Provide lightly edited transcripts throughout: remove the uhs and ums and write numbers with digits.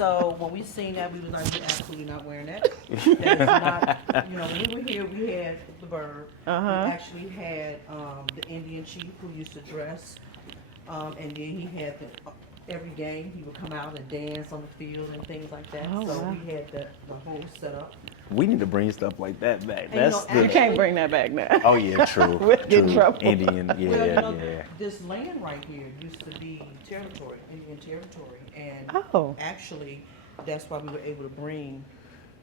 So when we seen that, we was like, we're absolutely not wearing that. That is not, when we were here, we had the bird. We actually had the Indian chief who used to dress, and then he had every game he would come out and dance on the field and things like that. So we had the whole setup. We need to bring stuff like that back. And You can't bring that back now. Oh yeah, true. We'll get in trouble. Indian, yeah. This land right here used to be territory, Indian territory, and actually, that's why we were able to bring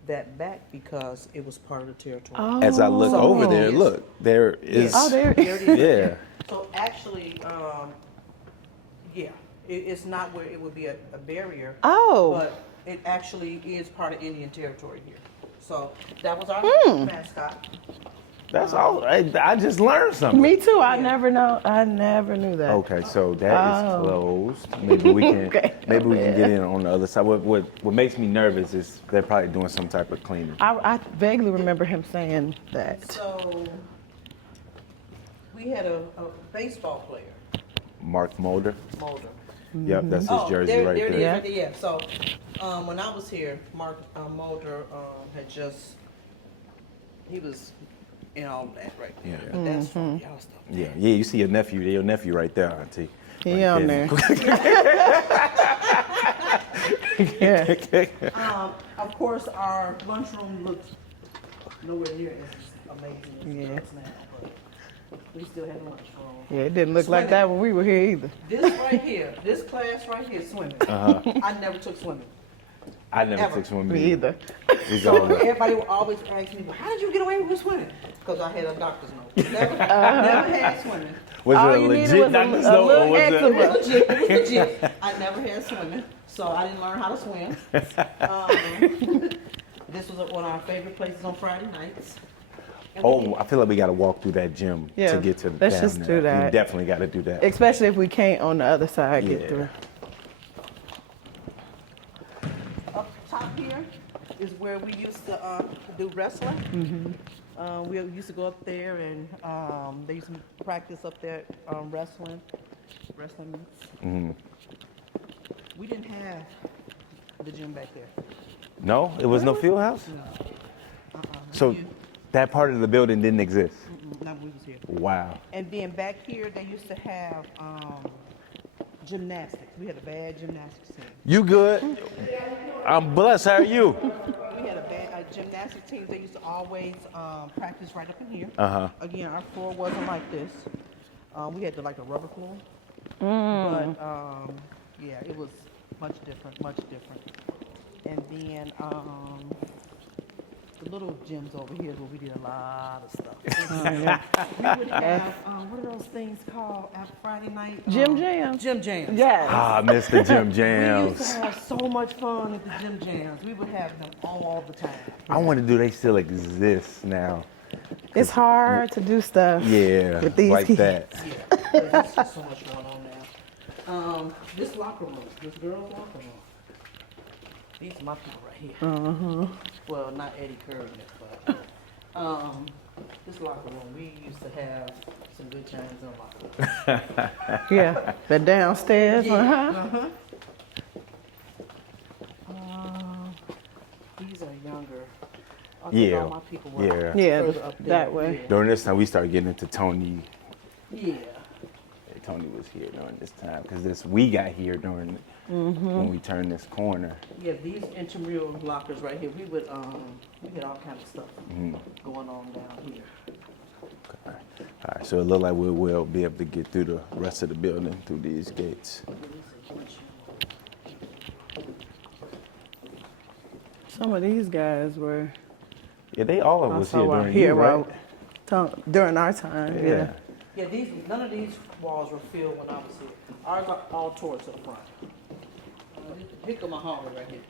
that back because it was part of the territory. As I look over there, look, there is. Oh, there it is. Yeah. So actually, it's not where it would be a barrier. But it actually is part of Indian territory here. So that was our mascot. That's all. I just learned something. Me too. I never knew that. Okay, so that is closed. Maybe we can maybe we can get in on the other side. What makes me nervous is they're probably doing some type of cleaning. I vaguely remember him saying that. So we had a baseball player. Mark Mulder. Mm-hmm. Yep, that's his jersey there right there. It is, right there. Yeah. So when I was here, Mark Mulder he was in all that right there. Yeah. But that's from y'all stuff. Yeah, you see your nephew right there, Auntie. He on there. Of course, our lunchroom looks nowhere near as amazing as it does now, but we still had lunchroom. Yeah, it didn't look like that when we were here either. This right here, this class right here, swimming. I never took swimming. I never took swimming Me either. So everybody would always ask me, well, how did you get away with swimming? Because I had a doctor's note. Never had swimming. Was All it a you needed legit was doctor's a note? little Or was eczema. It was legit. I never had swimming, so I didn't learn how to swim. This was one of our favorite places on Friday nights. And I feel like we got to walk through that gym to get to the let's down just there. do that. We definitely got to do that. Especially if we can't on the other side get through. up top here is where we used to do wrestling. We used to go up there and they used to practice up there wrestling meets. We didn't have the gym back there. No, it was no field house? No. So that part of the building didn't exist? Not when we was here. Wow. And then back here, they used to have gymnastics. We had a bad gymnastics team. You good? I'm blessed. How are you? We had a bad gymnastics team. They used to always practice right up in here. Again, our floor wasn't like this. We had like a rubber floor. But yeah, it was much different. And then the little gyms over here is where we did a lot of stuff. We would have, what are those things called at Friday night? Gym jams. Gym jams. Yes. I missed the gym We jams. used to have so much fun at the gym jams. We would have them all the time. I wonder, do they still exist now? It's hard to do stuff. Yeah, with these like kids. that. Yeah, there's just so much going on now. This locker room, this girl's locker room. These are my people right here. Well, not Eddie Curry, but this locker room, we used to have some good times in the locker room. Yeah, the downstairs. These are younger. I think all my people were further up there. that way. Yeah. During this time, we started getting into Tony. Yeah. Tony was here during this time because we got here during when we turned this corner. Yeah, these intramural lockers right here, we had all kinds of stuff going on down here. All right, so it looked like we will be able to get through the rest of the building through these gates. Some of these guys were Yeah, they all was here during you, right? during our time. Yeah. Yeah, none of these walls were filled when I was here. Ours are all towards up front. Pick up my hallway right here.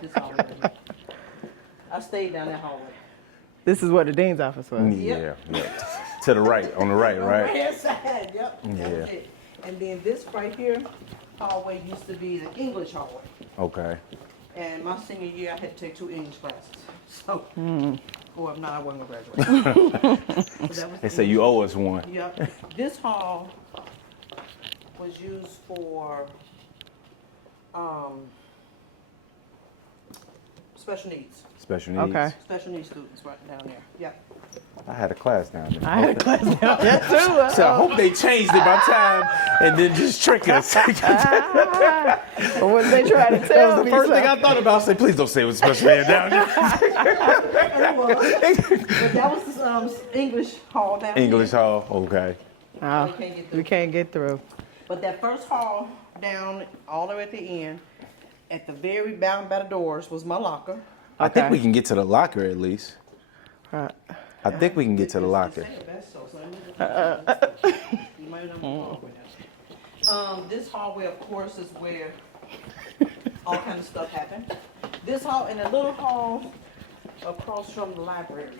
This hallway right here. I stayed down that hallway. This is where the dean's office was. Yeah. To the right, on the right, On right? the right side, yep. That was Yeah. it. And then this right here, hallway used to be the English hallway. Okay. And my senior year, I had to take 2 English classes. So, well, if not, I wasn't going to graduate. They say you owe us one. Yep. This hall was used for special needs. Special needs. Okay. Special needs students right down there. Yep. I had a class down there. I had a class down there too. So I hope they changed it by time and then just trick us. What did they try to That tell was me? the first thing so? I thought about. I said, please don't say it was special ed down there. It was. But that was the English hall down English here. hall, okay. Oh, We can't get through. we can't get through. But that first hall down all the way at the end, at the very bottom by the doors was my locker. I think Okay. we can get to the locker at least. Right. I think we can get to the locker. You might have this hallway, of course, is where all kind of stuff happened. This hall and a little hall across from the library.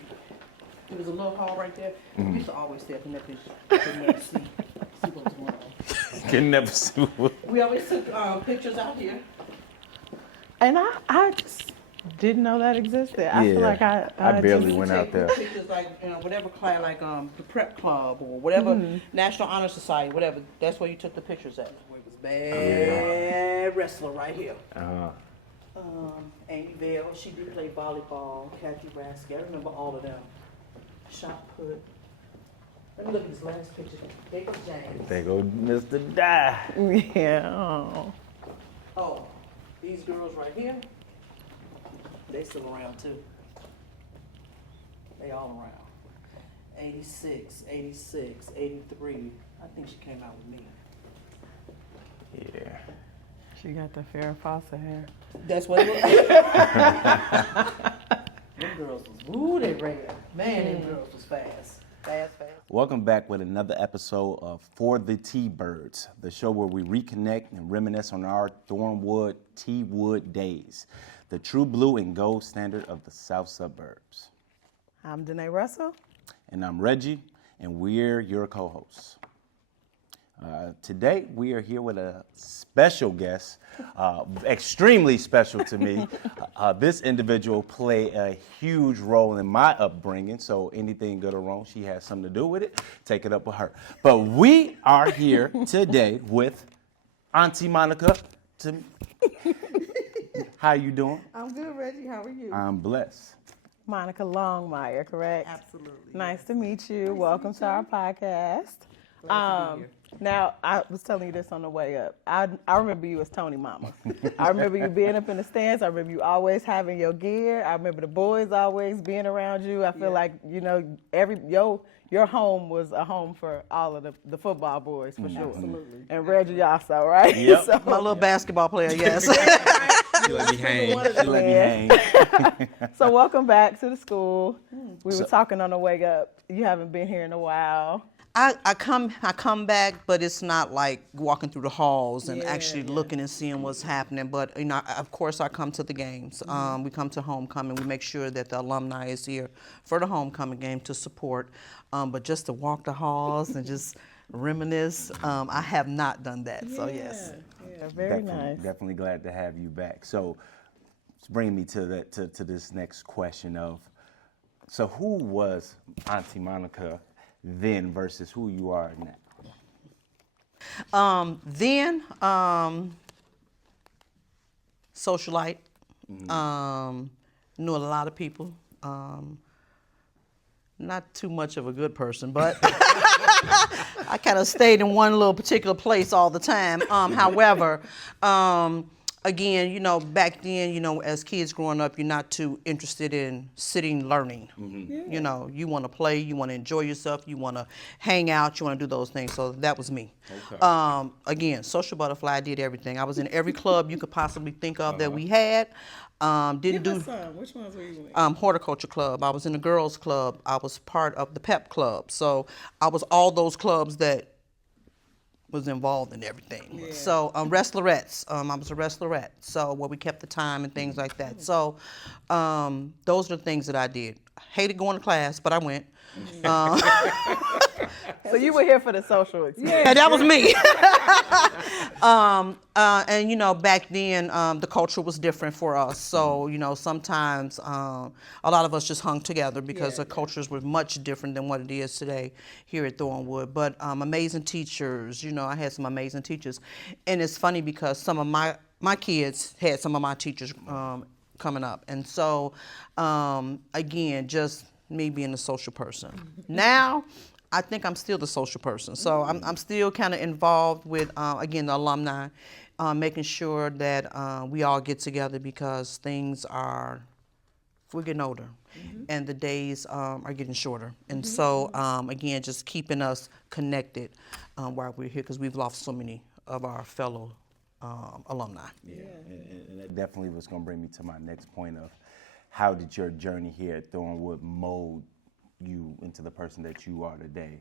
There was a little hall right there. We used to always stay up in that picture. Could never see what was going on. Can never see what. We always took pictures out here. And I just didn't know that existed. I feel Yeah. like I barely just- went out there. Pictures like whatever class, like the prep club or whatever National Honor Society, whatever. That's where you took the pictures at. Where it was bad wrestler right here. Amy Bell, she did play volleyball. Kathy Rasky, I remember all of them. Shot put. Let me look at this last picture. There goes James. There go Mr. Die. Yeah. Oh. Oh, these girls right here, they still around too. They all around. 86, 86, 83. I think she came out with me. Yeah. She got the Farrah Fawcett hair. That's what it was. Them girls was, ooh, they ran. Man, them girls was fast. Fast. Welcome back with another episode of For the T-Birds, the show where we reconnect and reminisce on our Thornwood T-Wood days, the true blue and gold standard of the South Suburbs. I'm Danae Russell. And I'm Reggie, and we're your co-hosts. Today, we are here with a special guest, extremely special to me. This individual played a huge role in my upbringing, so anything good or wrong, she has something to do with it. Take it up with her. But we are here today with Auntie Monica. How you doing? I'm good, Reggie. How are you? I'm blessed. Monica Longmire, correct? Absolutely. Nice to meet you. Welcome to our podcast. Glad to be here. Now, I was telling you this on the way up. I remember you as Tony Mama. I remember you being up in the stands. I remember you always having your gear. I remember the boys always being around you. I feel like, your home was a home for all of the football boys, for sure. Absolutely. And Reggie also, right? Yep. So, My little basketball player, yes. She let me hang. She let me hang. so welcome back to the school. We were talking on the way up. You haven't been here in a while. I come back, but it's not like walking through the halls and actually looking and seeing what's happening. But of course, I come to the games. We come to homecoming. We make sure that the alumni is here for the homecoming game to support. But just to walk the halls and just reminisce, I have not done that. So yes. Yeah, very nice. Definitely glad to have you back. So, it's bringing me to this next question of, so who was Auntie Monica then versus who you are now? Then, socialite, knew a lot of people. Not too much of a good person, but I kind of stayed in one little particular place all the time. However, again, back then, as kids growing up, you're not too interested in sitting learning. Yeah. You want to play, you want to enjoy yourself, you want to hang out, you want to do those things. So that was me. Okay. Again, social butterfly, I did everything. I was in every club you could possibly think of that we had. Which ones were you in? Horticulture club. I was in the girls club. I was part of the pep club. So I was all those clubs that was involved in everything. Yeah. So wrestlerettes. I was a wrestlerette. So where we kept the time and things like that. So those are the things that I did. Hated going to class, but I went. So you were here for the social experience. Yeah, that was me. And back then the culture was different for us. So sometimes a lot of us just hung together because the cultures were much different than what it is today here at Thornwood. But amazing teachers. I had some amazing teachers, and it's funny because some of my my kids had some of my teachers coming up, and so again, just me being a social person. Now, I think I'm still the social person, so I'm still kind of involved with again the alumni, making sure that we all get together because we're getting older, and the days are getting shorter, and so again, just keeping us connected while we're here because we've lost so many of our fellow alumni. Yeah, and that definitely was going to bring me to my next point of how did your journey here at Thornwood mold you into the person that you are today?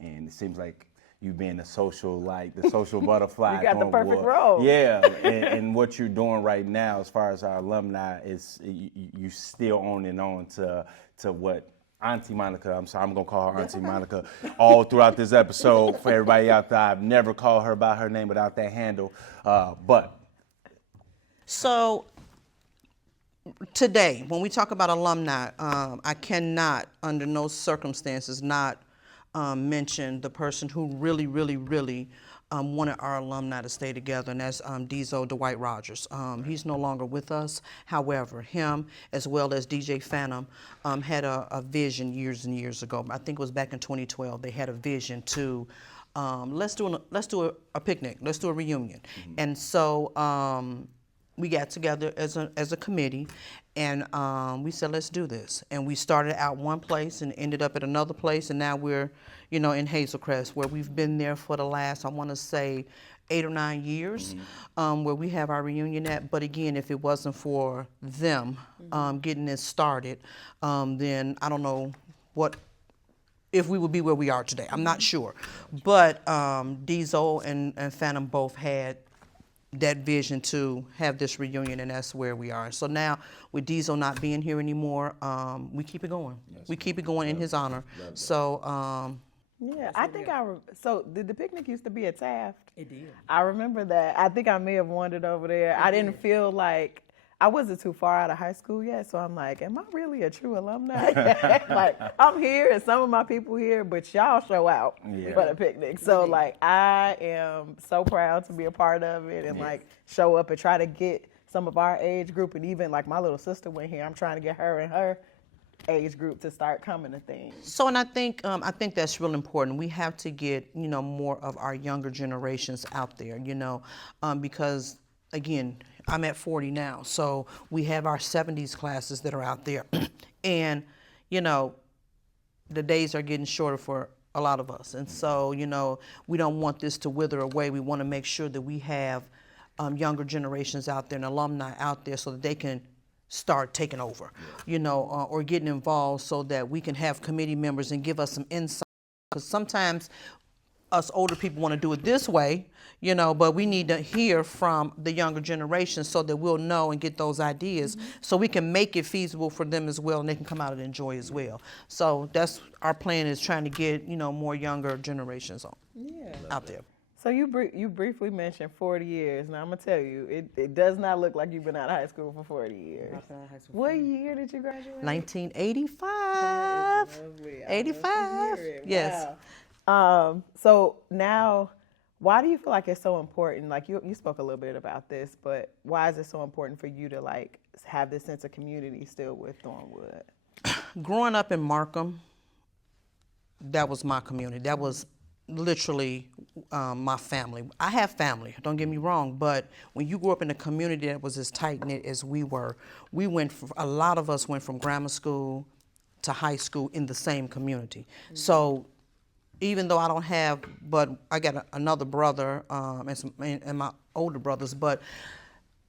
And it seems like you being the social butterfly. You got the perfect Thornwood. role. Yeah, and what you're doing right now as far as our alumni is you still on to what Auntie Monica, I'm sorry, I'm going to call her Auntie Monica all throughout this episode. For everybody out there, I've never called her by her name without that handle. So today, when we talk about alumni, I cannot, under no circumstances, not mention the person who really, really, really wanted our alumni to stay together, and that's Diesel Dwight Rogers. He's no longer with us. However, him as well as DJ Phantom had a vision years and years ago. I think it was back in 2012. They had a vision to let's do a picnic, let's do a reunion, and so we got together as a committee, and we said, let's do this. And we started out one place and ended up at another place, and now we're, in Hazelcrest, where we've been there for the last, I want to say, 8 or 9 years, where we have our reunion at. But again, if it wasn't for them getting this started, then I don't know if we would be where we are today. I'm not sure. But Diesel and Phantom both had that vision to have this reunion, and that's where we are. So now, with Diesel not being here anymore, we keep it going. We keep it going in his honor. So, yeah, I think so did the picnic used to be at Taft? It did. I remember that. I think I may have wandered over there. I didn't feel like, I wasn't too far out of high school yet, so I'm like, am I really a true alumni? Like, I'm here and some of my people here, but y'all show out for the picnic. So like, I am so proud to be a part of it and like show up and try to get some of our age group, and even like my little sister went here. I'm trying to get her and her age group to start coming to things. So, and I think that's real important. We have to get, more of our younger generations out there, because again, I'm at 40 now, so we have our 70s classes that are out there. And, the days are getting shorter for a lot of us. And so, we don't want this to wither away. We want to make sure that we have younger generations out there and alumni out there so that they can start taking over, or getting involved so that we can have committee members and give us some insight. Because sometimes us older people want to do it this way, but we need to hear from the younger generation so that we'll know and get those ideas so we can make it feasible for them as well, and they can come out and enjoy as well. So that's our plan, is trying to get, more younger generations out there. So you briefly mentioned 40 years. Now I'm gonna tell you, it does not look like you've been out of high school for 40 years. What year did you graduate? 1985. 85. Yes. Wow. So now, why do you feel like it's so important? Like you spoke a little bit about this, but why is it so important for you to like have this sense of community still with Thornwood? Growing up in Markham, that was my community. That was literally my family. I have family, don't get me wrong, but when you grew up in a community that was as tight-knit as we were, a lot of us went from grammar school to high school in the same community. So even though I don't have, but I got another brother and my older brothers, but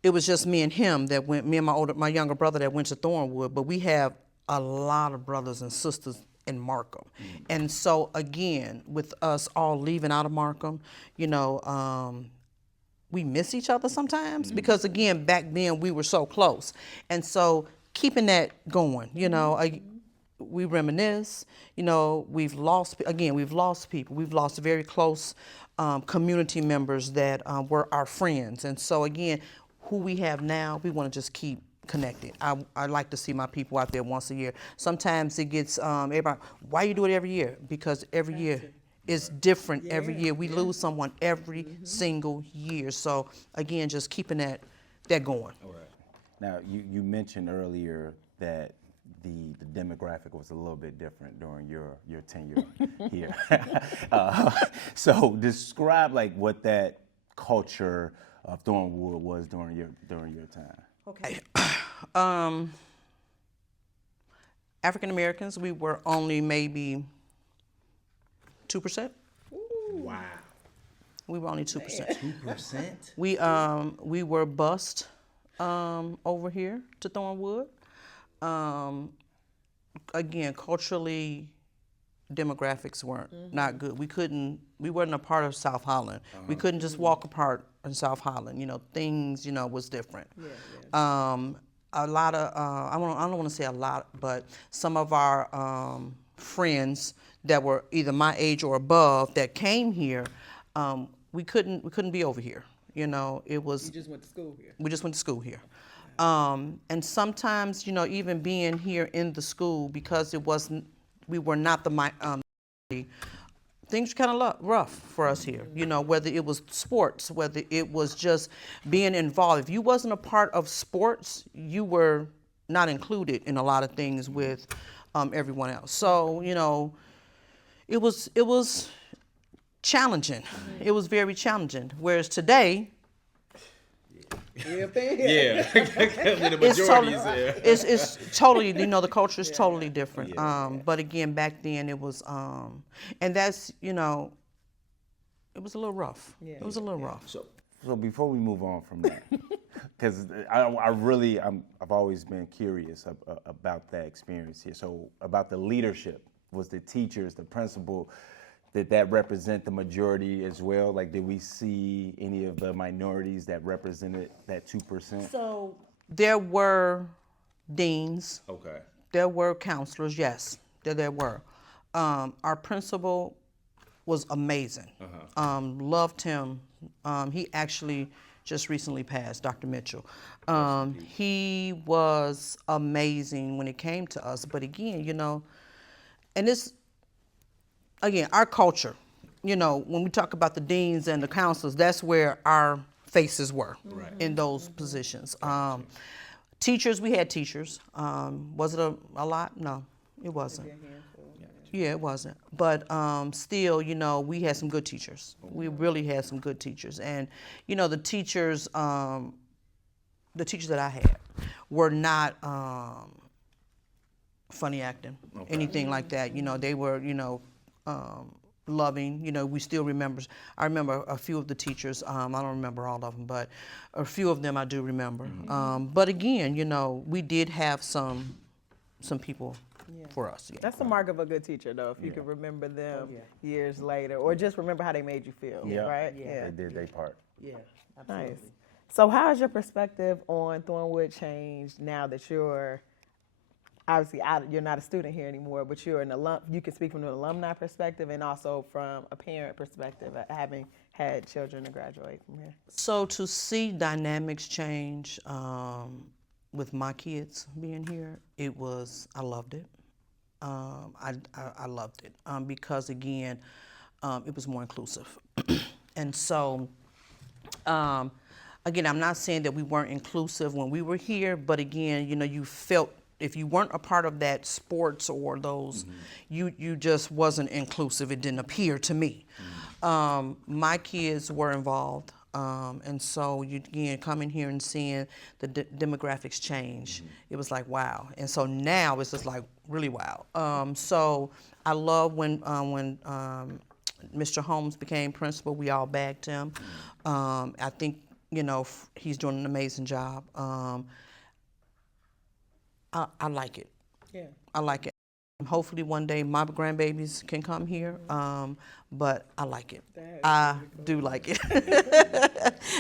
it was just me and him that went, me and my younger brother that went to Thornwood, but we have a lot of brothers and sisters in Markham. And so again, with us all leaving out of Markham, we miss each other sometimes because again, back then we were so close. And so keeping that going, we reminisce, we've lost people. We've lost very close community members that were our friends. And so again, who we have now, we want to just keep connected. I like to see my people out there once a year. Sometimes it gets everybody, why you do it every year? Because every year It's different every year. We lose someone every single year. So again, just keeping that going. All right. Now, you mentioned earlier that the demographic was a little bit different during your tenure here. So describe like what that culture of Thornwood was during your time. Okay. African Americans, we were only maybe 2%. Wow. We were only 2%. 2%? We were bused over here to Thornwood. Again, culturally, demographics weren't not good. We weren't a part of South Holland. We couldn't just walk apart in South Holland. Things, was different. A lot of, I don't want to say a lot, but some of our friends that were either my age or above that came here, we couldn't be over here. It was. You just went to school here. We just went to school here. And sometimes, even being here in the school, because we were not the minority, things were kind of rough for us here. Whether it was sports, whether it was just being involved. If you wasn't a part of sports, you were not included in a lot of things with everyone else. So, it was challenging. It was very challenging. Whereas today, Yeah. It's totally, the culture is totally different. But again, back then it was, and that's, it was a little rough. It was a little rough. So before we move on from that, because I've always been curious about that experience here. So about the leadership, was the teachers, the principal, did that represent the majority as well? Like, did we see any of the minorities that represented that 2%? So there were deans. Okay. There were counselors, yes, there were. Our principal was amazing. Loved him. He actually just recently passed, Dr. Mitchell. He was amazing when it came to us. But again, and this, again, our culture, when we talk about the deans and the counselors, that's where our faces were in those positions. Teachers, we had teachers. Was it a lot? No, it wasn't. Yeah, it wasn't. But still, we had some good teachers. We really had some good teachers. And, the teachers that I had were not funny acting, anything like that. They were, loving. We still remember. I remember a few of the teachers. I don't remember all of them, but a few of them I do remember. But again, we did have some people for us. Yeah. That's the mark of a good teacher, though, if you can remember them years later, or just remember how they made you feel, right? Yeah, they did their part. Yeah, absolutely. Nice. So how has your perspective on Thornwood changed now that you're obviously you're not a student here anymore, but you're an alum? You can speak from an alumni perspective and also from a parent perspective, having had children to graduate from here. So to see dynamics change with my kids being here, I loved it. I loved it because again, it was more inclusive. And so, again, I'm not saying that we weren't inclusive when we were here, but again, you felt if you weren't a part of that sports or those, you just wasn't inclusive. It didn't appear to me. My kids were involved. And so again, coming here and seeing the demographics change, it was like, wow. And so now it's just like really wow. So I love when Mr. Holmes became principal, we all bagged him. I think, he's doing an amazing job. I like it. Yeah. I like it. Hopefully one day my grandbabies can come here, but I like it. I do like it.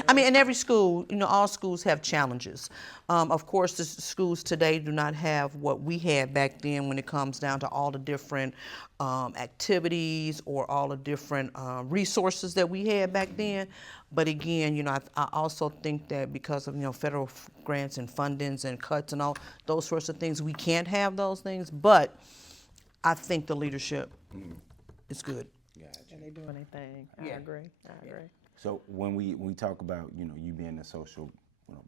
I mean, in every school, all schools have challenges. Of course, the schools today do not have what we had back then when it comes down to all the different activities or all the different resources that we had back then. But again, I also think that because of, federal grants and fundings and cuts and all those sorts of things, we can't have those things. But I think the leadership is good. And they doing their thing. Yeah. I agree. So when we talk about, you being a social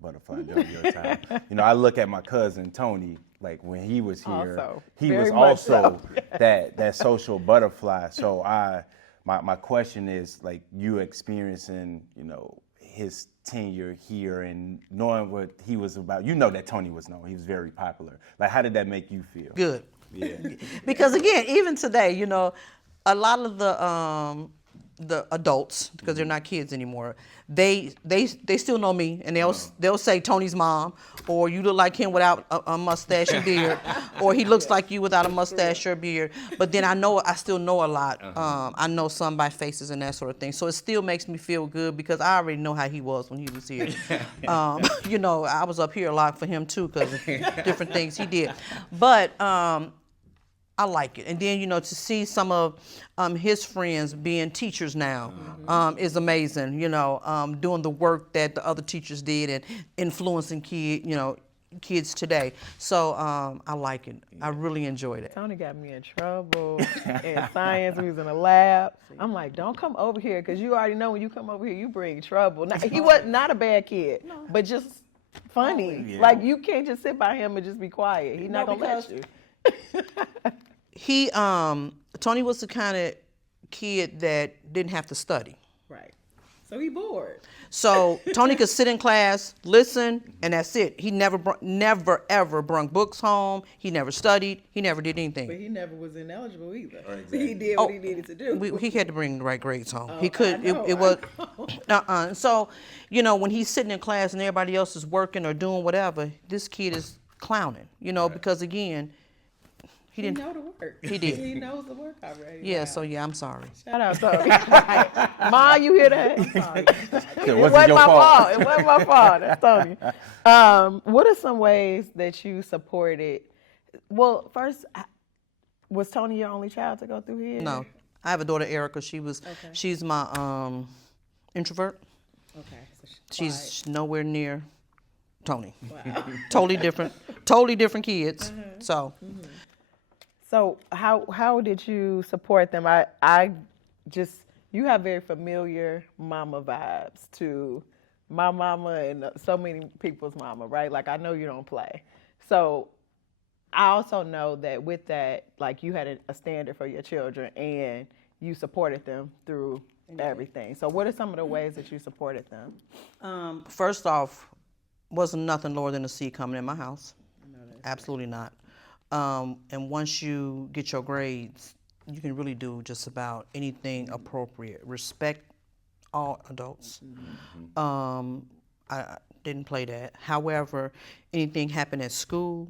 butterfly during your time, I look at my cousin Tony, like when he was here, Also, he very was much also so. that social butterfly. So my question is, like, you experiencing, his tenure here and knowing what he was about, that Tony was known, he was very popular. Like, how did that make you feel? Good. Yeah. Because again, even today, a lot of the adults, because they're not kids anymore, they still know me, and they'll say Tony's mom, or you look like him without a mustache or beard, or he looks like you without a mustache or beard. But then I still know a lot. I know some by faces and that sort of thing. So it still makes me feel good because I already know how he was when he was here. I was up here a lot for him too because of different things he did. But I like it. And then, to see some of his friends being teachers now is amazing, doing the work that the other teachers did and influencing kids today. So I like it. I really enjoyed it. Tony got me in trouble in science. We was in a lab. I'm like, don't come over here because you already know when you come over here, you bring trouble. Now, he was not a bad kid, but just funny. Yeah. Like, you can't just sit by him and just be quiet. He's not going to let you. Tony was the kind of kid that didn't have to study. Right. So he bored. So Tony could sit in class, listen, and that's it. He never ever brought books home. He never studied. He never did anything. But he never was ineligible either. Exactly. He did what he needed to do. He had to bring the right grades home. He I could. know, It was. So, when he's sitting in class and everybody else is working or doing whatever, this kid is clowning. Because again, he didn't know the work. He did. He knows the work already. Yeah. Wow. So yeah, I'm sorry. Shout out, Tony. Ma, you hear that? I'm sorry. It It wasn't your my fault. fault. It wasn't my fault. That's Tony. What are some ways that you supported? Well, first, was Tony your only child to go through here? No, I have a daughter, Erica. She's my introvert. Okay. So She's nowhere near Tony. Wow. Totally different kids. So. So how did you support them? You have very familiar mama vibes to my mama and so many people's mama, right? Like, I know you don't play. So I also know that with that, like, you had a standard for your children and you supported them through everything. So what are some of the ways that you supported them? First off, wasn't nothing lower than a C coming in my house. Absolutely not. And once you get your grades, you can really do just about anything appropriate. Respect all adults. I didn't play that. However, anything happen at school,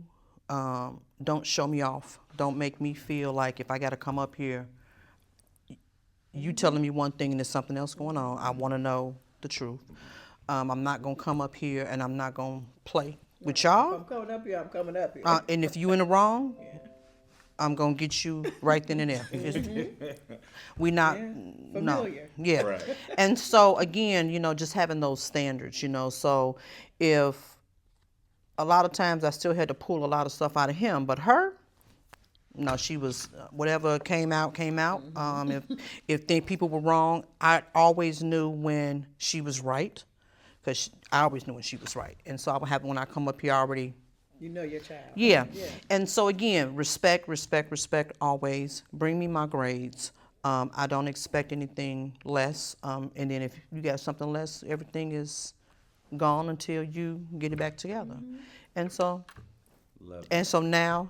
don't show me off. Don't make me feel like if I got to come up here, you telling me one thing and there's something else going on. I want to know the truth. I'm not going to come up here and I'm not going to play with y'all. I'm coming up here, I'm coming up here. And if you in the wrong, I'm going to get you right then and there. We not, no. Familiar. Yeah. Right. And so, again, just having those standards, so if a lot of times I still had to pull a lot of stuff out of him, but her, no, she was, whatever came out. If people were wrong, I always knew when she was right, because I always knew when she was right. And so I would have, when I come up here, already. You know your child. Yeah. And so again, respect always. Bring me my grades. I don't expect anything less. And then if you got something less, everything is gone until you get it back together. And so, now,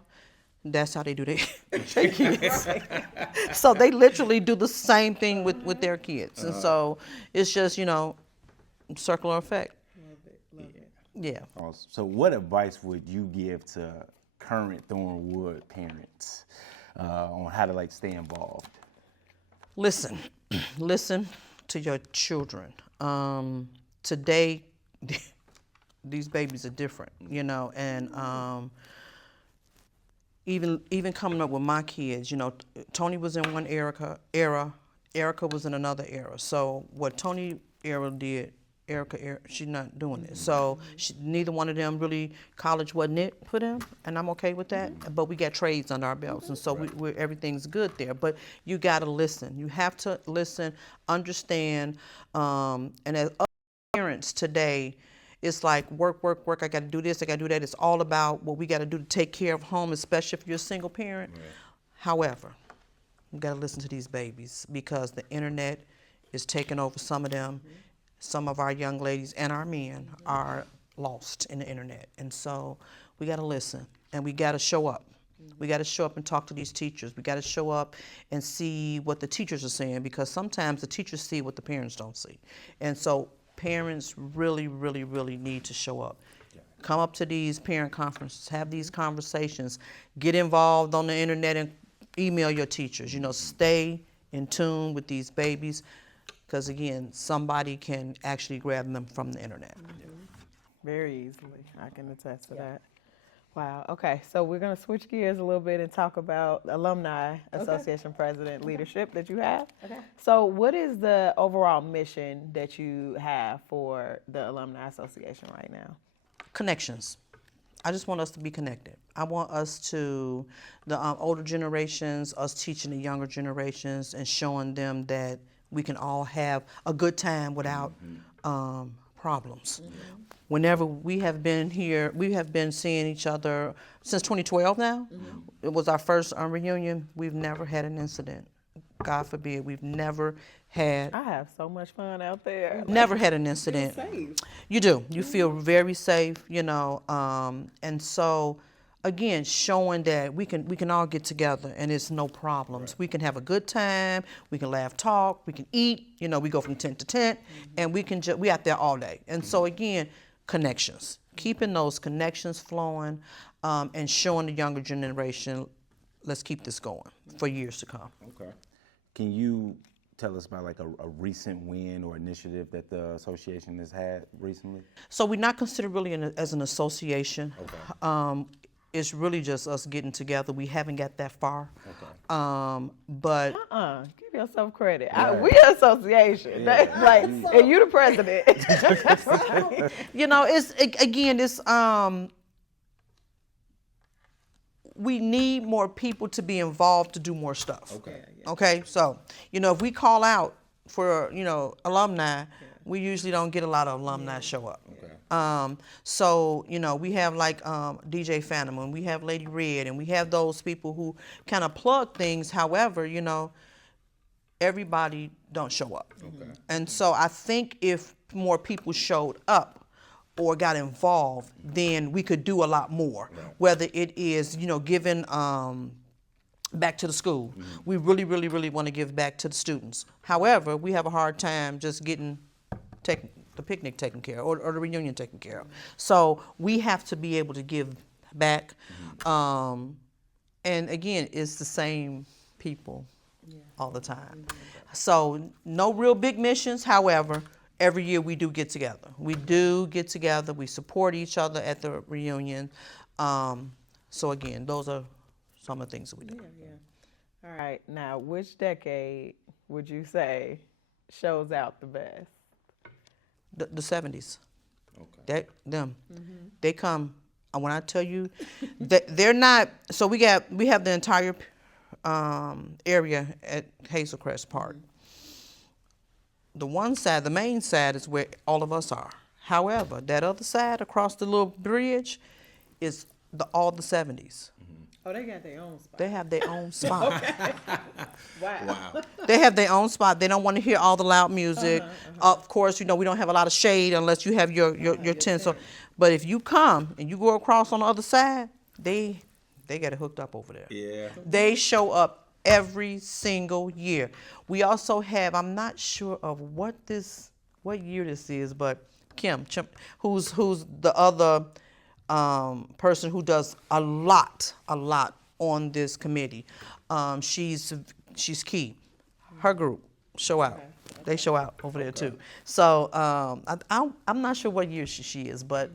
that's how they do their kids. So they literally do the same thing with their kids. And so it's just, circular effect. Love it. Yeah. Awesome. So what advice would you give to current Thornwood parents on how to stay involved? Listen to your children. Today, these babies are different, and even coming up with my kids, Tony was in one era, Erica was in another era. So what Tony era did, she's not doing it. So neither one of them really, college wasn't it for them, and I'm okay with that. But we got trades under our belts, and so we're everything's good there. But you got to listen. You have to listen, understand, and as parents today, it's like work, work, work. I got to do this, I got to do that. It's all about what we got to do to take care of home, especially if you're a single parent. Right. However, we got to listen to these babies because the internet is taking over some of them. Some of our young ladies and our men are lost in the internet. And so we got to listen and we got to show up. We got to show up and talk to these teachers. We got to show up and see what the teachers are saying because sometimes the teachers see what the parents don't see. And so parents really, really, really need to show up. Come up to these parent conferences, have these conversations, get involved on the internet and email your teachers. Stay in tune with these babies because, again, somebody can actually grab them from the internet. Very easily. I can attest to that. Wow. Okay. So we're going to switch gears a little bit and talk about Alumni Association President leadership that you have. Okay. So what is the overall mission that you have for the Alumni Association right now? Connections. I just want us to be connected. I want us to, the older generations, us teaching the younger generations and showing them that we can all have a good time without problems. Whenever we have been here, we have been seeing each other since 2012 now. It was our first reunion. We've never had an incident. God forbid, we've never had. I have so much fun out there. Never had an incident. Feel safe. You do. You feel very safe, and so again, showing that we can all get together and it's no problems. Right. We can have a good time. We can laugh, talk. We can eat. We go from tent to tent, and we out there all day. And so again, connections, keeping those connections flowing, and showing the younger generation, let's keep this going for years to come. Okay. Can you tell us about like a recent win or initiative that the association has had recently? So we're not considered really as an association. Okay. It's really just us getting together. We haven't got that far. Okay. But give yourself credit. Yeah. We an association. Yeah. And you the president. It's we need more people to be involved to do more stuff. Okay. Okay. So, if we call out for, alumni, we usually don't get a lot of alumni show up. Okay. So, we have like DJ Phantom and we have Lady Red and we have those people who kind of plug things. However, everybody don't show up. Okay. And so I think if more people showed up or got involved, then we could do a lot more. Right. Whether it is, giving back to the school. We really, really, really want to give back to the students. However, we have a hard time just getting the picnic taken care of or the reunion taken care of. So we have to be able to give back. And again, it's the same people all the time. So no real big missions. However, every year we do get together. We support each other at the reunion. So again, those are some of the things that we do. Yeah. All right. Now, which decade would you say shows out the best? The 70s. Okay. They come. When I tell you, they're not. So we have the entire area at Hazelcrest Park. The main side is where all of us are. However, that other side across the little bridge is all the 70s. Oh, they got their own spot. They have their own spot. Okay. Wow. They have their own spot. They don't want to hear all the loud music. Of course, we don't have a lot of shade unless you have your tent. So, but if you come and you go across on the other side, they got it hooked up over there. Yeah. They show up every single year. We also have, I'm not sure of what year this is, but Kim, who's the other person who does a lot on this committee. She's key. Her group show out. Okay. They show out over there too. So I'm not sure what year she is, but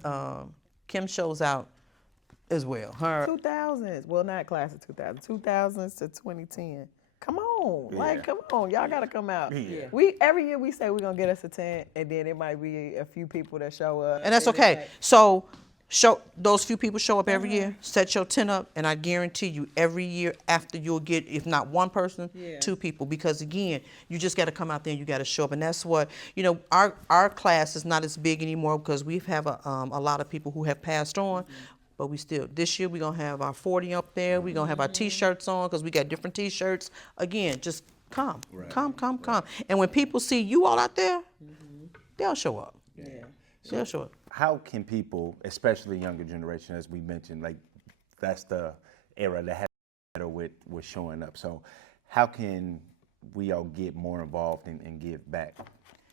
Kim shows out as well. Her 2000s. Well, not class of 2000. 2000s to 2010. Come on. on. Yeah. Like, come on. Y'all got to come out. Yeah. Every year we say we're going to get us a tent, and then it might be a few people that show up. And that's it's okay. like, So those few people show up every year, set your tent up, and I guarantee you every year after you'll get, if not one person, two people. Because again, you just got to come out there and you got to show up. And that's what, our class is not as big anymore because we have a lot of people who have passed on. But we still, this year we're going to have our 40 up there. We're going to have our T-shirts on because we got different T-shirts. Again, just come. Come. And when people see you all out there, they'll show up. They'll show up. How can people, especially younger generation, as we mentioned, like that's the era that had better with showing up. So how can we all get more involved and give back?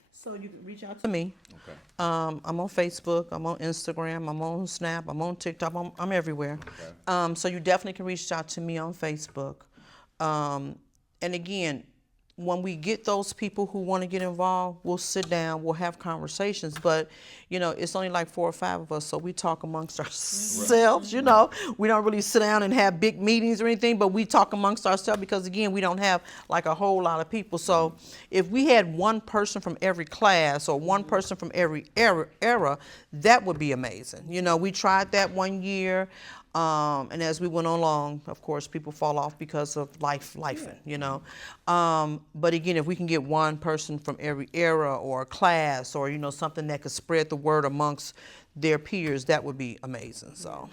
So you can reach out to me. Okay. I'm on Facebook. I'm on Instagram. I'm on Snap. I'm on TikTok. I'm everywhere. Okay. So you definitely can reach out to me on Facebook. And again, when we get those people who want to get involved, we'll sit down, we'll have conversations. But, it's only like 4 or 5 of us, so we talk amongst ourselves, We don't really sit down and have big meetings or anything, but we talk amongst ourselves because, again, we don't have like a whole lot of people. So if we had one person from every class or one person from every era, that would be amazing. We tried that one year. And as we went along, of course, people fall off because of life, But again, if we can get one person from every era or class or, something that could spread the word amongst their peers, that would be amazing, so.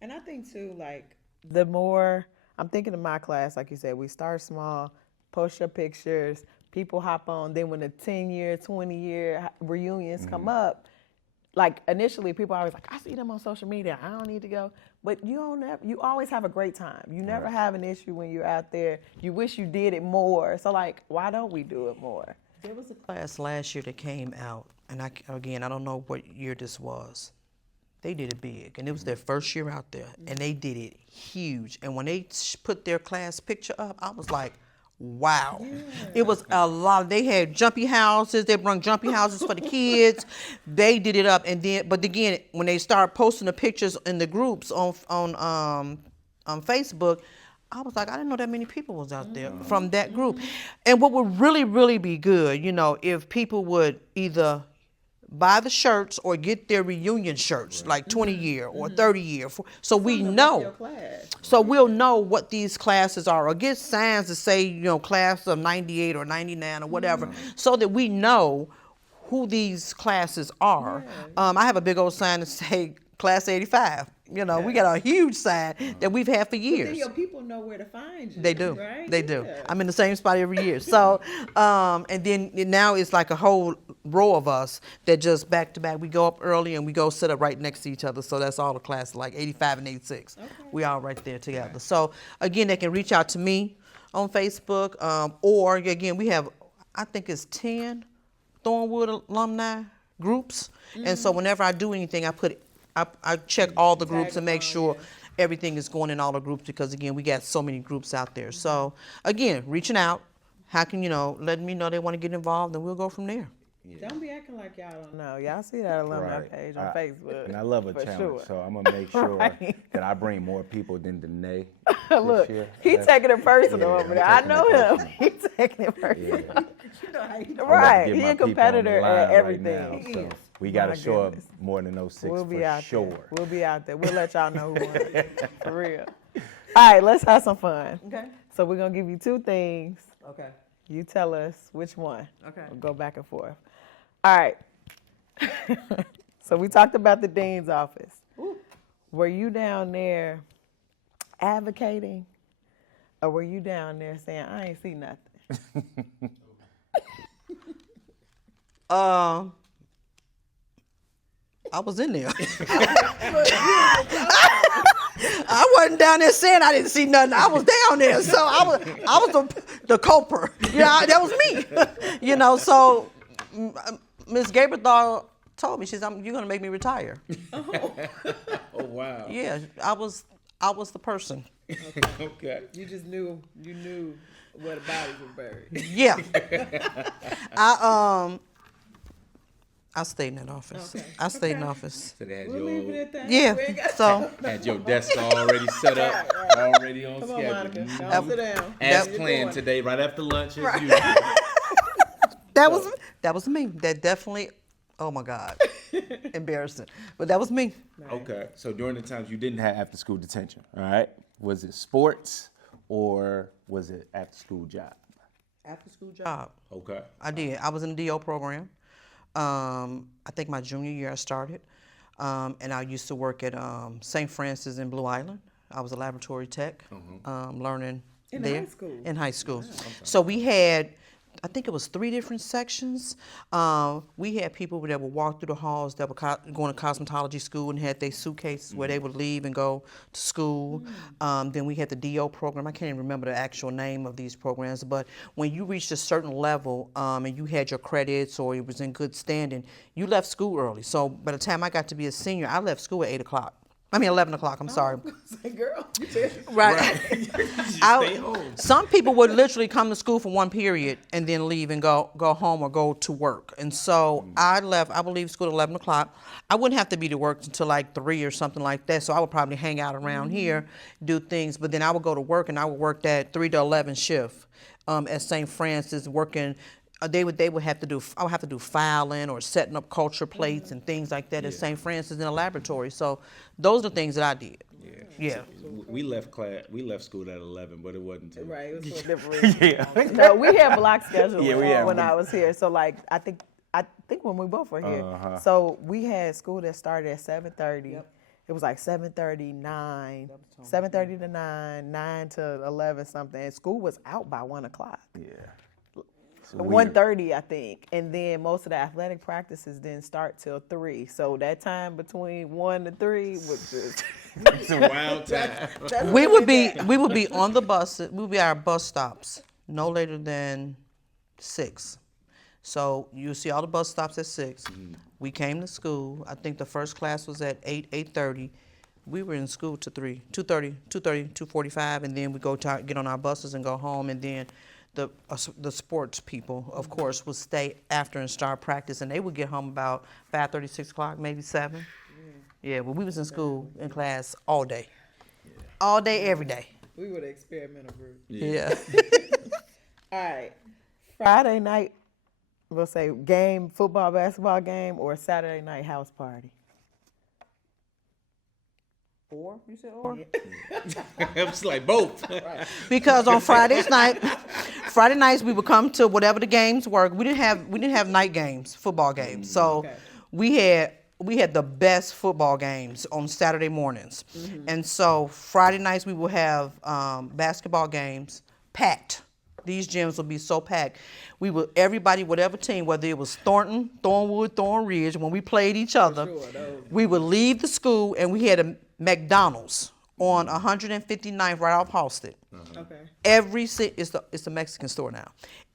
And I think, too, like, the more, I'm thinking of my class, like you said, we start small, post your pictures, people hop on, then when the 10-year, 20-year reunions come up, like initially people are always like, I see them on social media, I don't need to go. But you always have a great time. You never have an issue when you're out there. You wish you did it more. So like, why don't we do it more? There was a class last year that came out, and I don't know what year this was. They did it big, and it was their first year out there, and they did it huge. And when they put their class picture up, I was like, wow. Yeah. It was a lot. They had jumpy houses. They brought jumpy houses for the kids. They did it up. But again, when they started posting the pictures in the groups on Facebook, I was like, I didn't know that many people was out there from that group. And what would really, really be good, if people would either buy the shirts or get their reunion shirts, like 20 year or 30 year. So we know. So we'll know what these classes are, or get signs to say, class of 98 or 99 or whatever, so that we know who these classes are. I have a big old sign that say class 85. We got a huge sign that we've had for years. But then your people know where to find you. They do. Right? They do. I'm in the same spot every year. So, and then now it's like a whole row of us that just back to back. We go up early and we go sit up right next to each other. So that's all the classes, like 85 and 86. Okay. We all right there together. Okay. So again, they can reach out to me on Facebook, or again, we have, I think it's 10 Thornwood alumni groups. And so whenever I do anything, I check all the groups and make sure everything is going in all the groups, because again, we got so many groups out there. So again, reaching out, how can letting me know they want to get involved, and we'll go from there. Yeah. Don't be acting like y'all don't know. Y'all see that alumni page on Facebook. And I love a challenge, so I'm gonna make sure that I bring more people than Danae. Look, he's taking it personal over there. I know him. He's taking it personal. Right, he's a competitor at everything. Right now, so we gotta show up more than those 6 We'll be for out sure. there. We'll be out there. We'll let y'all know who won. For real. All right, let's have some fun. Okay. So we're gonna give you 2 things. Okay. You tell us which one. Okay. We'll go back and forth. All right. So we talked about the dean's office. Ooh. Were you down there advocating, or were you down there saying, I ain't see nothing? I was in there. I wasn't down there saying I didn't see nothing. I was down there, so I was the culprit. That was me. So Ms. Gabriel told me, she said, "You're gonna make me retire." Oh, wow. Yeah, I was the person. Okay. You just knew where the bodies were buried. Yeah. I stayed in that office. Okay. I stayed in office. So they had We'll leave it your at that. Yeah. We ain't got- So had your desk already set up, already on Come on, schedule. Monica. Mhm. Don't sit down. As You're planned going. today, right after lunch as usual. that was me. That definitely. Oh my God, embarrassing. But that was me. Okay, so during the times you didn't have after school detention, all right? Was it sports or was it after school job? After school job. Okay. I did. I was in the DO program. I think my junior year I started, and I used to work at St. Francis in Blue Island. I was a laboratory tech, learning In there high school? In high school. So we had, I think it was 3 different sections. We had people that would walk through the halls that were going to cosmetology school and had their suitcases where they would leave and go to school. Then we had the DO program. I can't even remember the actual name of these programs, but when you reached a certain level and you had your credits or it was in good standing, you left school early. So by the time I got to be a senior, I left school at 8 o'clock. 11 o'clock, I'm sorry. Say, girl, you said Right. Stay home. Some people would literally come to school for one period and then leave and go home or go to work. And so I would leave school at 11 o'clock. I wouldn't have to be to work until like 3 or something like that. So I would probably hang out around here, do things. But then I would go to work and I would work that 3 to 11 shift at St. Francis working. They would have to do. I would have to do filing or setting up culture plates and things like that at St. Francis in a laboratory. So those are the things that I did. Yeah. We left class. We left school at 11, but it wasn't till Right, it was for different reasons. No, we had block scheduling Yeah, we had when one. I was here. So like I think when we both were here. So we had school that started at 7:30. Yep. It was like 7:30, 7:30 to 9 to 11 something. And school was out by 1 o'clock. yeah. 1:30, I think, and then most of the athletic practices didn't start till 3. So that time between 1 to 3 was just. It's a wild time. We would be on the bus. We would be at our bus stops no later than 6. So you see all the bus stops at 6. We came to school. I think the first class was at 8:30. We were in school to 3, 2:30, 2:45, and then we go get on our buses and go home. And then the sports people, of course, would stay after and start practice, and they would get home about 5:30, 6 o'clock, maybe 7. Yeah, but we was in school in class all day, all day, every day. We were the experimental group. Yeah. All right. Friday night, we'll say game, football, basketball game, or Saturday night house party. Or you said or? It was like both. Because on Friday nights we would come to whatever the games were. We didn't have night games, football games. So we had the best football games on Saturday mornings. And so Friday nights we would have basketball games packed. These gyms would be so packed. Everybody, whatever team, whether it was Thornton, Thornwood, Thornridge, when we played each other, we would leave the school and we had a McDonald's on 159th right off Halsted. Okay. It's a Mexican store now.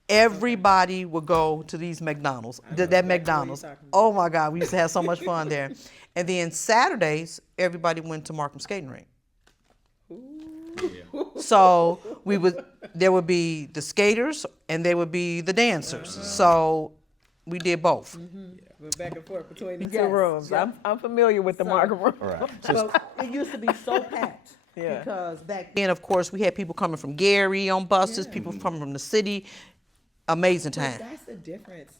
Everybody would go to these McDonald's. That McDonald's. talking about. Oh my God, we used to have so much fun there. And then Saturdays, everybody went to Markham Skating Rink. So there would be the skaters and there would be the dancers. So we did both. Went back and forth between the two Yes, rooms. yep. I'm familiar with the market room. Right. But it used to be so packed. Yeah. Because back And of course, we had people coming from Gary on buses, people coming from the city. Amazing time. That's the difference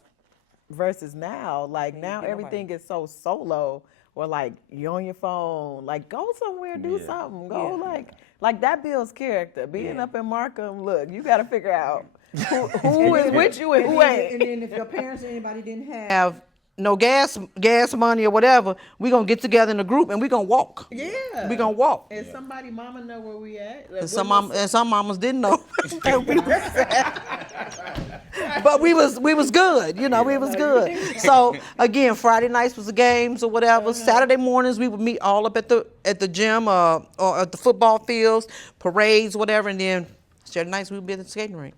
versus now. Like now everything is so solo. Or like you're on your phone. Like go somewhere, do something. Go like that builds character. Being up in Markham, look, you got to figure out who is with you and who ain't. And then if your parents or anybody didn't Have no gas money or whatever, we gonna get together in a group and we gonna walk. Yeah. We gonna walk. And somebody mama know where we at. Like, And some mamas didn't know. But we was good, we was good. So again, Friday nights was the games or whatever. Saturday mornings we would meet all up at the gym or at the football fields, parades, whatever, and then Saturday nights we would be at the skating rink.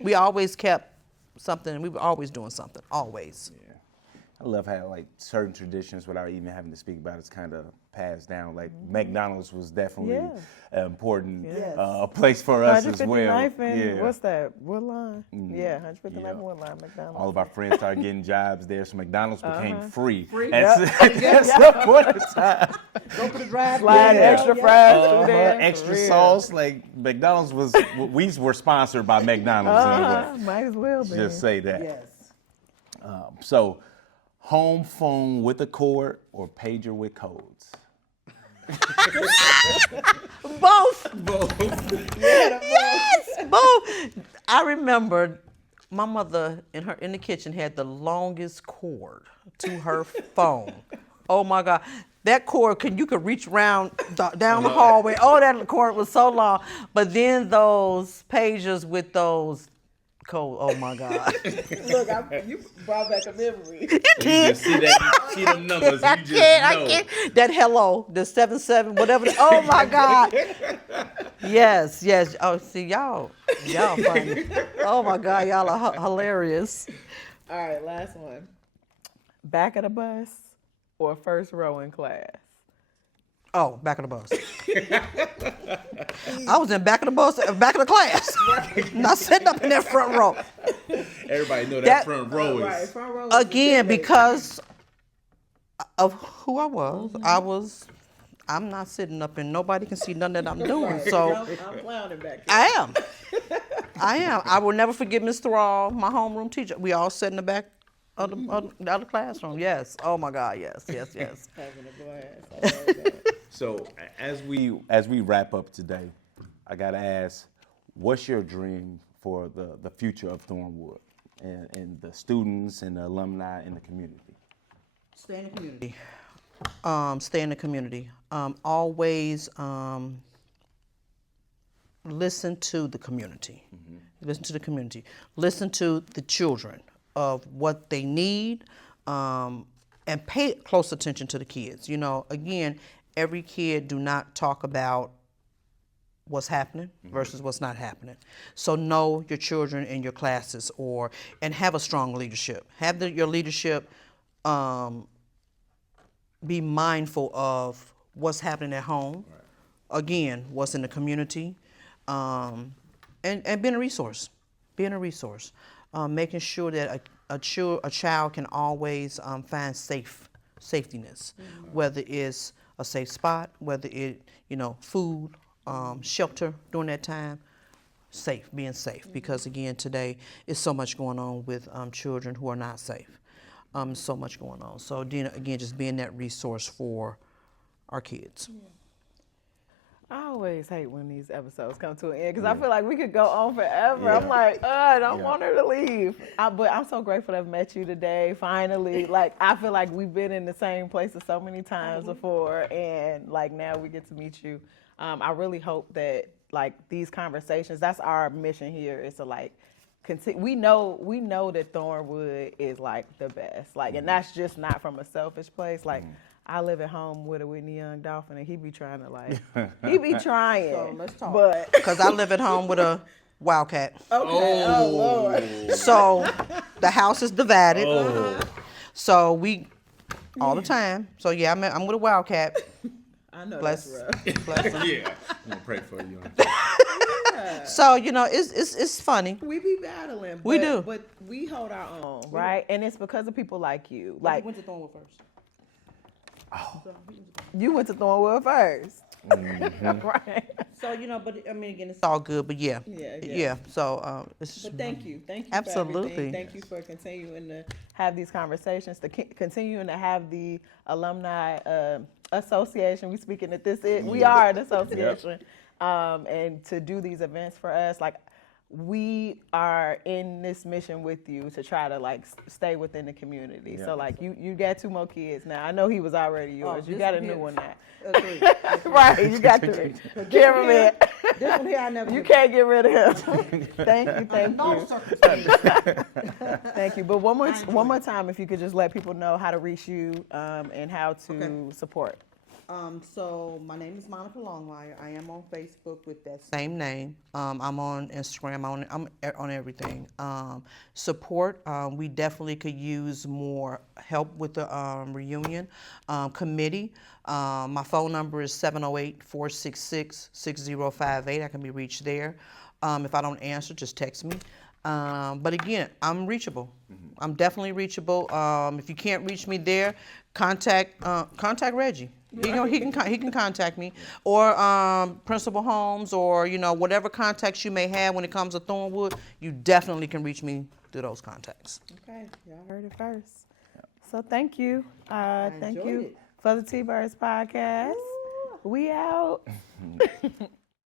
We always kept something. We were always doing something, always. I love how like certain traditions, without even having to speak about it, it's kind of passed down. Like McDonald's was definitely an important place for us as well. 159th and what's that? Woodline? Yeah, 159th Woodline, McDonald's. All of our friends started getting jobs there, so McDonald's became free. At some point in time. Go for the drive. Slide extra fries through there. Extra sauce. Like McDonald's was, we were sponsored by McDonald's anyway. Might as well be. Just say that. Yes. So, home phone with a cord or pager with codes? Both. Yes, both. I remember my mother in the kitchen had the longest cord to her phone. Oh my God. That cord, you could reach around down the hallway. Oh, that cord was so long. But then those pagers with those codes, oh my God. Look, you brought back a memory. You did. See them numbers. I can't. That hello, the 77, whatever. Oh my God. Yes. Oh, see, y'all funny. Oh my God, y'all are hilarious. All right, last one. Back of the bus or first row in class? Oh, back of the bus. I was in back of the bus, back of the class. Not sitting up in that front row. Everybody know that front row is. Front row Again, because of who I was, I'm not sitting up and nobody can see nothing that I'm doing. So I'm clowning back there. I am. I will never forget Miss Thrall, my homeroom teacher. We all sat in the back of the other classroom. Yes. Oh my God. Yes. Having a blast. I love that. So as we wrap up today, I gotta ask, what's your dream for the future of Thornwood and the students and the alumni in the community? Stay in the community. Stay in the community. Always listen to the community. Listen to the community. Listen to the children of what they need, and pay close attention to the kids. You know, again, every kid do not talk about what's happening versus what's not happening. So know your children in your classes, and have a strong leadership. Have your leadership be mindful of what's happening at home. Right. Again, what's in the community, and being a resource. Being a resource. Making sure that a child can always find safetiness, whether it's a safe spot, whether it, food, shelter during that time, being safe. Because again, today is so much going on with children who are not safe. So much going on. So again, just being that resource for our kids. Yeah. I always hate when these episodes come to an end because I feel like we could go on forever. Yeah. I'm like, I don't want her to leave. But I'm so grateful to have met you today, finally. Like, I feel like we've been in the same places so many times before, and like now we get to meet you. I really hope that like these conversations, that's our mission here, is to like continue. We know that Thornwood is like the best. Like, and that's just not from a selfish place. Like, I live at home with a Whitney Young Dolphin, and he be trying to So let's talk. But because I live at home with a Wildcat. Okay. Oh Lord. So the house is divided. So we all the time. So yeah, I'm with a Wildcat. I know Bless. that's rough. Bless him. Yeah, I'm gonna pray for you. So it's funny. We be battling. We do. But we hold our own, right? And it's because of people like you. Like, Like, went to Thornwood first. you went to Thornwood first. Right. So, but I mean, again, it's It's all good, but yeah. Yeah. So it's But thank you. Thank you Absolutely. for everything. Thank you for continuing to have these conversations, continuing to have the Alumni Association. We speaking at this. We are an association. And to do these events for us, like, we are in this mission with you to try to like stay within the community. So like you got 2 more kids now. I know he was already yours. You got a new one now. 3. Right, you got 3. Give him it. This one here, I never. You can't get rid of him. Thank you. No circumstance. Thank you. But one more time, if you could just let people know how to reach you and how to support. So my name is Monica Longmire. I am on Facebook with that same name. I'm on Instagram. I'm on everything. Support. We definitely could use more help with the reunion committee. My phone number is 708-466-6058. I can be reached there. If I don't answer, just text me. But again, I'm reachable. I'm definitely reachable. If you can't reach me there, contact Reggie. He can contact me, or Principal Holmes, or whatever contacts you may have when it comes to Thornwood. You definitely can reach me through those contacts. Okay, y'all heard it first. So thank you. Thank enjoyed you it. for the T-Birds podcast. We out.